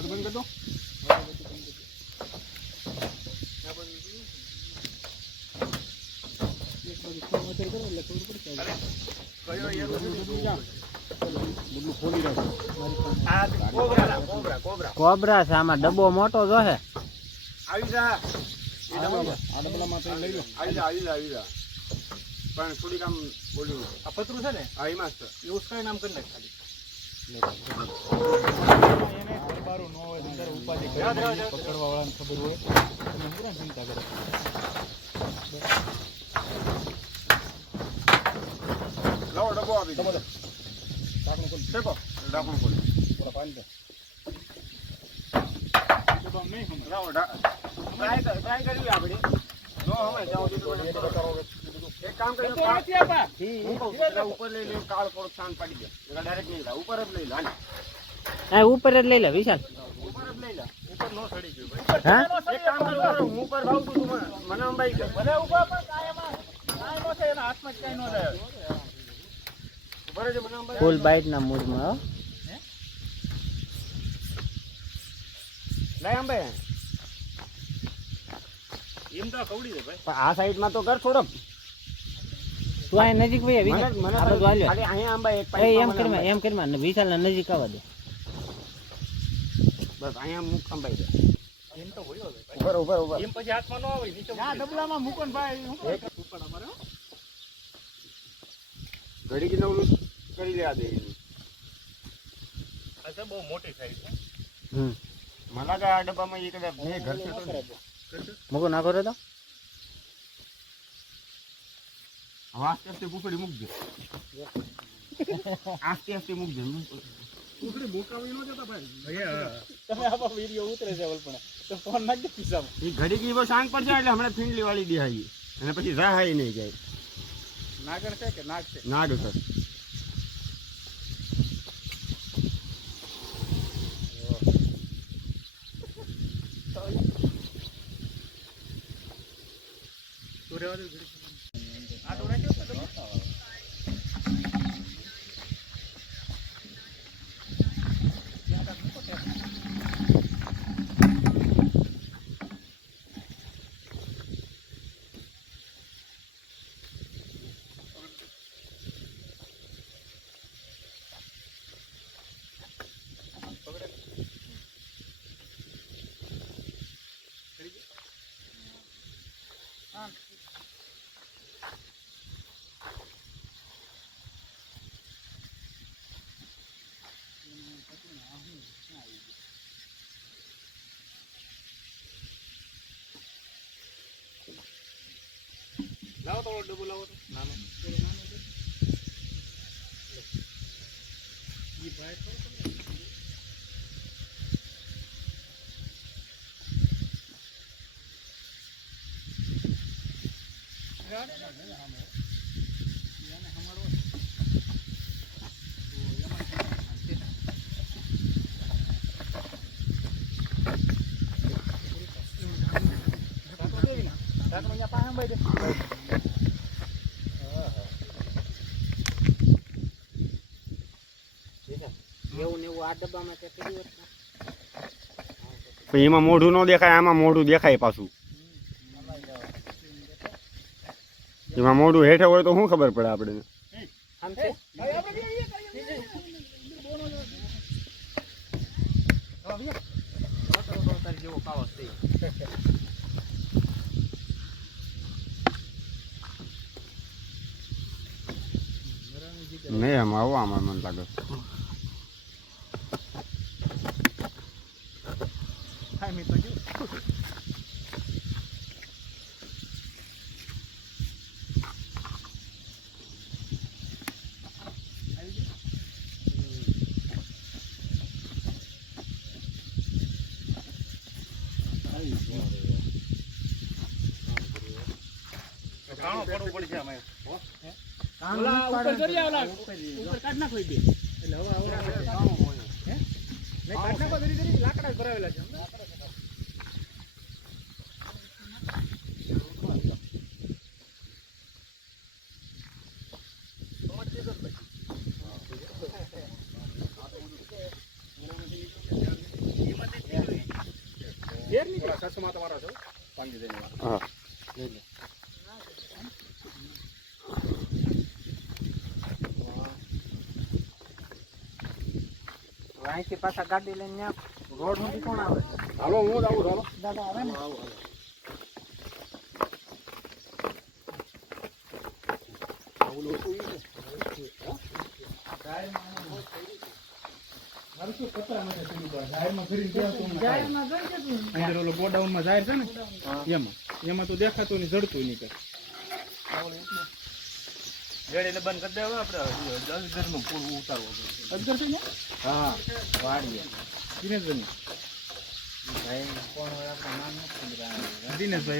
બધું બંધ કરી દો. કોબરા છે આમાં ડબ્બો મોટો જો હે. આવી જા આ ડબલામાં તો લઈ લો આવી જા આવી જા આવી જા પણ થોડીક આમ બોલ્યું આ પતરું છે ને હા એમાં એવું કઈ નામ કરી નાખ ખાલી. બારું ન હોય અંદર ઉપાધિ કરી પકડવા વાળાને ખબર હોય. તમે પૂરા ચિંતા કરો. લાવો ડબ્બો આપી દો. ઢાંકણું ખોલી ઢાંકણું ખોલો થોડા પાણી દો. ઉપર લઈ લે કાળ થોડોક શાંત પાડી દે ડાયરેક્ટ નહીં ઉપર જ લઈ લે આ ઉપર જ લઈ લે વિશાલ. ઉપર જ લઈ લે ઉપર નો સડી ગયું ભાઈ હા. એક કામ કરો હું ઉપર ભાવ છું તું મને- મને અંબાઈ ગયો ભલે ઉપર પણ કાયમાં કાંઈ નો થાય એના હાથમાં જ કાંઈ નો થાય ઉપર જ મને અંબાઈ ફૂલ બાઈટ ના મૂડમાં આ સાઈડમાં તો કવડી દે ભાઈ પણ આ સાઈડમાં તો કર થોડોક તું અહીં નજીક ભાઈ મને આ એમ કરી એમ કરી વિશાલ ના નજીક આવવા દે. બસ અહીંયા મુક અંબાઈ એમ તો હોય હવે ભાઈ. ઉપર ઉપર ઉપર એમ પછી હાથમાં ન આવે નીચે આ ડબલામાં મૂકો ને ભાઈ હું ઉપર અમારે ઘડી કે ઓલું કરી લે દે આ તો બહુ મોટી સાઈઝ છે. હમ. મને લાગે આ ડબ્બામાં એ કદાચ મેં ઘર છે તો ને. મૂકો નાખો રે તો. હવે આસ્તે આસ્તે કુકડી મૂકજે. આસ્તે આસ્તે મૂકજો. ઉઘડી મુકાવી ન જતા ભાઈ. તમે આપો વીડિયો ઉતરે છે પણ તો ફોન નાખી દે ખિસ્સામાં. એ ઘડી ગઈ શાંત પડશે એટલે હમણાં ફીંડલી વાળી દેહાઈ અને પછી રાહાઈ નહીં જાય. નાગર છે કે નાગ છે? નાગ સર આ રહેવા દે લાવો તો ઓલો ડબ્બો લાવો તો નાનો ઈ ભાઈ એવું ને એવું આ ડબ્બામાં તે કર્યું હોત ને. એમાં મોઢું ન દેખાય આમાં મોઢું દેખાય પાછું. એમાં મોઢું હેઠે હોય તો શું ખબર પડે આપણે? નહીં આમાં આવો આમાં મને લાગે. મેં તો જોયું કાણો પડવું પડશે આમાં. ઓલા ઉપર કરી ઓલા ઉપર કાઢ નાખો એટલે હવે હવે હે? કાઢ નાખો ધીરે ધીરે જ ભરાવેલા છે ચશ્મા તમારા પાંગી હા અહીંથી પાછા ગાડી લઈને રોડ સુધી કોણ આવે? છે હાલો હું જ આવું હાલો. દાદા આવે ને? મારું શું કચરા માટે સીધું બહાર. જાહેરમાં ફરીને ત્યાં તો. ના થાય. અંદર ઓલો ગોડાઉનમાં જાહેર છે ને? એમાં. એમાં તો દેખાતું નહીં જડતું નહીં કઈ. એટલે બંધ કરી દેવા આપણે. દસનું પૂરું ઉતારવું અગર છે ને? હા વાડીએ. દિનેશભાઈ. દિનેશભાઈ.